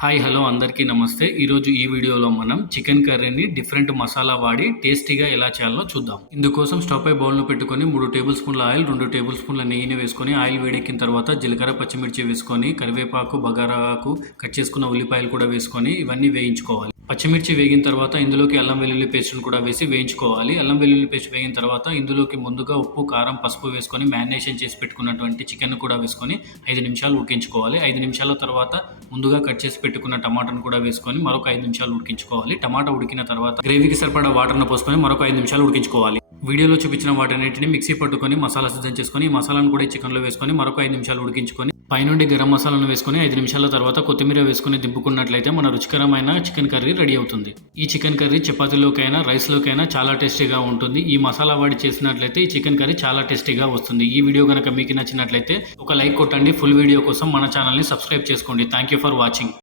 Hi hello అందరికీ నమస్తే. ఈరోజు ఈ వీడియోలో మనం చికెన్ కర్రీని డిఫరెంట్ మసాలా వాడి టేస్టీగా ఎలా చేయాలో చూద్దాం. ఇందుకోసం స్టవ్ పై బౌల్‌లో పెట్టుకొని 3 టేబుల్ స్పూన్ల ఆయిల్, 2 టేబుల్ స్పూన్ల నెయ్యిని వేసుకొని ఆయిల్ వేడెక్కిన తర్వాత జీలకర్ర, పచ్చిమిర్చి వేసుకొని కరివేపాకు, బగారా ఆకు, కట్ చేసుకున్న ఉల్లిపాయలు కూడా వేసుకొని ఇవన్నీ వేయించుకోవాలి. పచ్చిమిర్చి వేగిన తర్వాత ఇందులోకి అల్లం వెల్లుల్లి పేస్ట్‌ని కూడా వేసి వేయించుకోవాలి. అల్లం వెల్లుల్లి పేస్ట్ వేగిన తర్వాత ఇందులోకి ముందుగా ఉప్పు, కారం, పసుపు వేసుకొని మ్యారినేషన్ చేసి పెట్టుకున్నటువంటి చికెన్‌ను కూడా వేసుకొని 5 నిమిషాలు ఉడికించుకోవాలి. 5 నిమిషాల తర్వాత ముందుగా కట్ చేసి పెట్టుకున్న టమాటాను కూడా వేసుకొని మరొక 5 నిమిషాలు ఉడికించుకోవాలి. టమాటా ఉడికిన తర్వాత గ్రేవీకి సరిపడా వాటర్‌ను పోసుకొని మరొక 5 నిమిషాలు ఉడికించుకోవాలి. వీడియోలో చూపించిన వాటన్నిటిని మిక్సీ పట్టుకొని మసాలా సిద్ధం చేసుకొని ఈ మసాలాను కూడా చికెన్‌లో వేసుకొని మరొక 5 నిమిషాలు ఉడికించుకొని పైనుండి గరం మసాలాను వేసుకొని 5 నిమిషాల తర్వాత కొత్తిమీర వేసుకొని దింపుకున్నట్లయితే మన రుచికరమైన చికెన్ కర్రీ రెడీ అవుతుంది. ఈ చికెన్ కర్రీ చపాతీలోకైనా రైస్‌లోకైనా చాలా టేస్టీగా ఉంటుంది. ఈ మసాలా వాడి చేసినట్లయితే ఈ చికెన్ కర్రీ చాలా టేస్టీగా వస్తుంది. ఈ వీడియో గనక మీకు నచ్చినట్లయితే ఒక లైక్ కొట్టండి. ఫుల్ వీడియో కోసం మన ఛానల్‌ని సబ్స్క్రైబ్ చేసుకోండి. Thank you for watching.